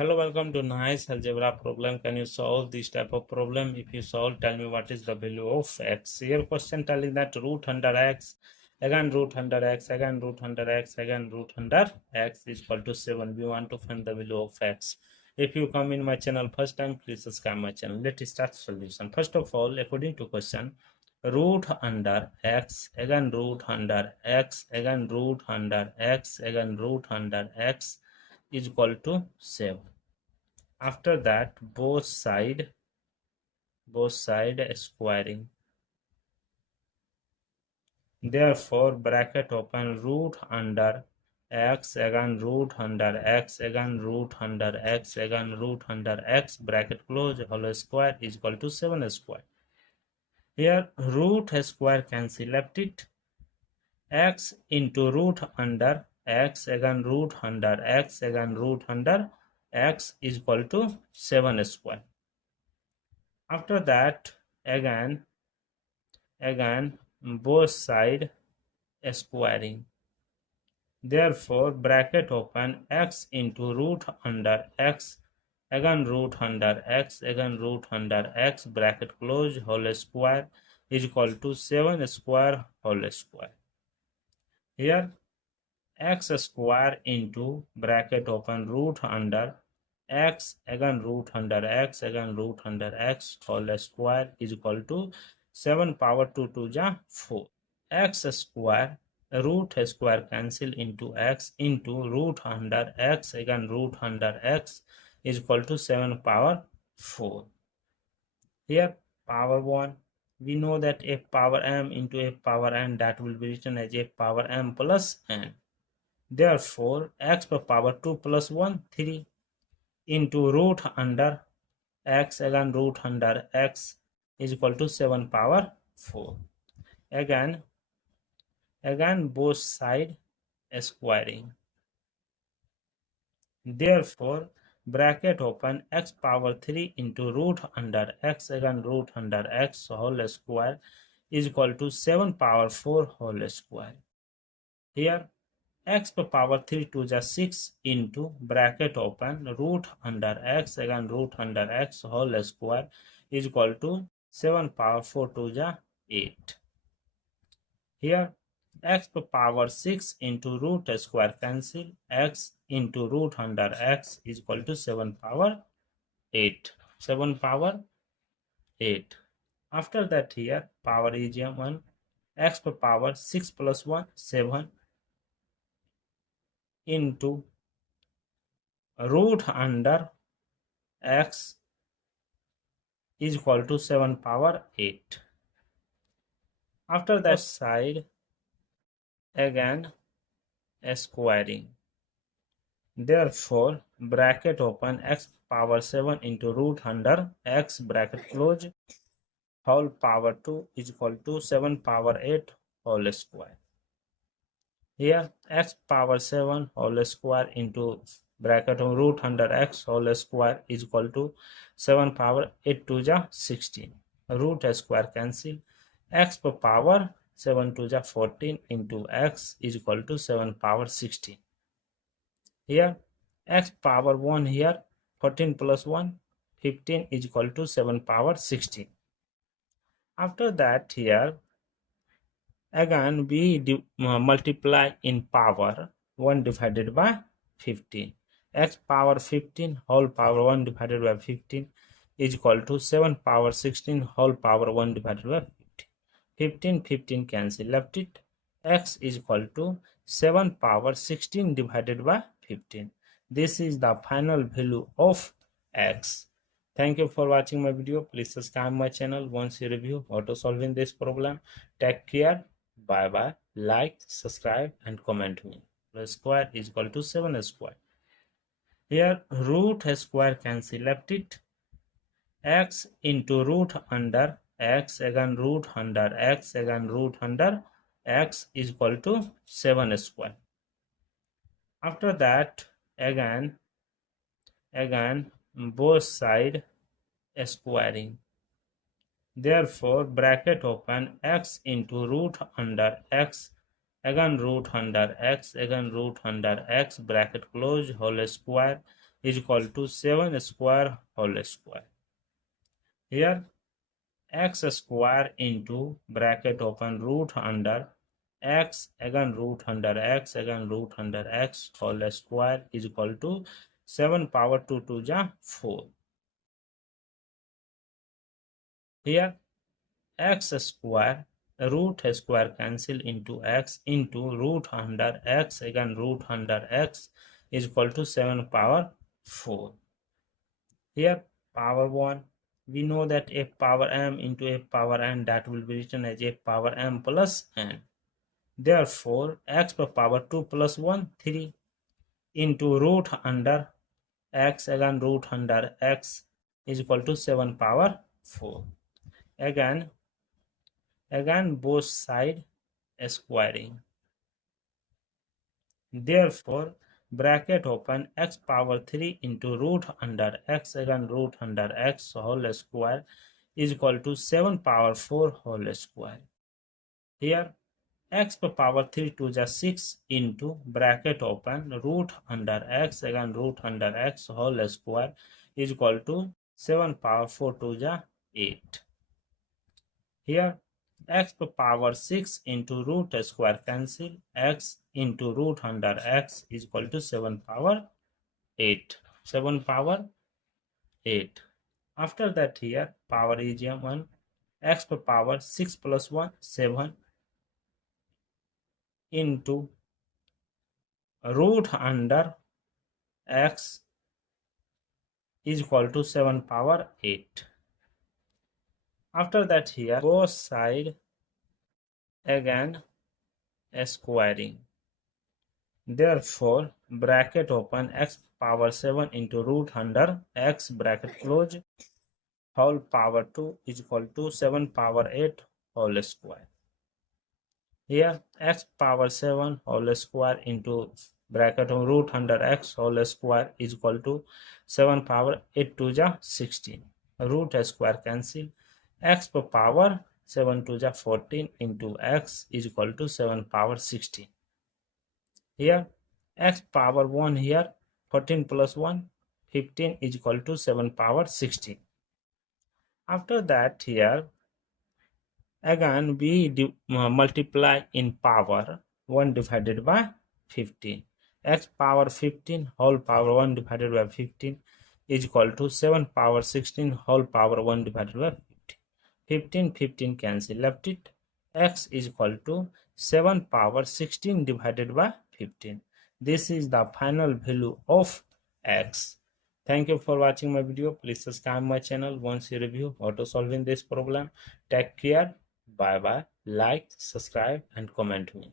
Hello, welcome to Nice Algebra Problem. Can you solve this type of problem? If you solve, tell me what is the value of x. Here question telling that root under x, again root under x, again root under x, again root under x is equal to 7. We want to find the value of x. If you come in my channel first time, please subscribe my channel. Let's start solution. First of all, according to question, root under x, again root under x, again root under x, again root under x is equal to 7. After that, both side squaring. Therefore, bracket open, root under x, again root under x, again root under x, again root under x, bracket close, whole square is equal to 7 square. Here root square cancel, left it, x into root under x, again root under x, again root under x is equal to 7 square. After that, again both side squaring. Therefore, bracket open, x into root under x, again root under x, again root under x, bracket close, whole square is equal to 7 square whole square. Here x square into bracket open root under x, again root under x, again root under x whole square is equal to 7 power 2 to the 4. X square root square cancel into x into root under x, again root under x is equal to 7 power 4. Here power 1, we know that f power m into f power n, that will be written as f power m plus n. Therefore, x power 2 plus 1, 3 into root under x, again root under x is equal to 7 power 4. Again both side squaring. Therefore, bracket open, x power 3 into root under x, again root under x whole square is equal to 7 power 4 whole square. Here x power 3 to the 6 into bracket open root under x, again root under x whole square is equal to 7 power 4 to the 8. Here x power 6 into root square cancel, x into root under x is equal to 7 power 8. 7 power 8. After that, here power is 1, x power 6 plus 1, 7 into root under x is equal to 7 power 8. After that side, again squaring. Therefore, bracket open, x power 7 into root under x, bracket close, whole power 2 is equal to 7 power 8 whole square. Here x power 7 whole square into bracket of root under x whole square is equal to 7 power 8 to the 16. Root square cancel, x power 7 to the 14 into x is equal to 7 power 16. Here x power 1, here 14 plus 1, 15 is equal to 7 power 16. After that, here again we multiply in power 1 divided by 15. X power 15 whole power 1 divided by 15 is equal to 7 power 16 whole power 1 divided by 15. 15 cancel, left it, x is equal to 7 power 16 divided by 15. This is the final value of x. Thank you for watching my video. Please subscribe my channel once you review how to solving this problem. Take care. Bye bye. Like, subscribe and comment me. The square is equal to 7 square. Here root square cancel, left it, x into root under x, again root under x, again root under x is equal to 7 square. After that, again both side squaring. Therefore, bracket open, x into root under x, again root under x, again root under x, bracket close, whole square is equal to 7 square whole square. Here x square into bracket open root under x again root under x again root under x whole square is equal to 7 power 2 to the 4. Here x square root square cancel into x into root under x again root under x is equal to 7 power 4. Here power 1, we know that f power m into f power n, that will be written as f power m plus n. Therefore x power 2 plus 1 3 into root under x again root under x is equal to 7 power 4. Again both side squaring. Therefore bracket open x power 3 into root under x again root under x whole square is equal to 7 power 4 whole square. Here x power 3 to the 6 into bracket open root under x again root under x whole square is equal to 7 power 4 to the 8. Here x power 6 into root square cancel, x into root under x is equal to 7 power 8. 7 power 8. After that here power is 1, x power 6 plus 1 7 into root under x is equal to 7 power 8. After that here both side again squaring. Therefore bracket open x power 7 into root under x bracket close whole power 2 is equal to 7 power 8 whole square. Here x power 7 whole square into bracket root under x whole square is equal to 7 power 8 to the 16. Root square cancel, x power 7 to the 14 into x is equal to 7 power 16. Here x power 1 here 14 plus 1 15 is equal to 7 power 16. After that here again we multiply in power 1 divided by 15. X power 15 whole power 1 divided by 15 is equal to 7 power 16 whole power 1 divided by 15. 15 cancel, left it x is equal to 7 power 16 divided by 15. This is the final value of x. Thank you for watching my video. Please subscribe my channel once you review how to solving this problem. Take care. Bye bye. Like, subscribe and comment me.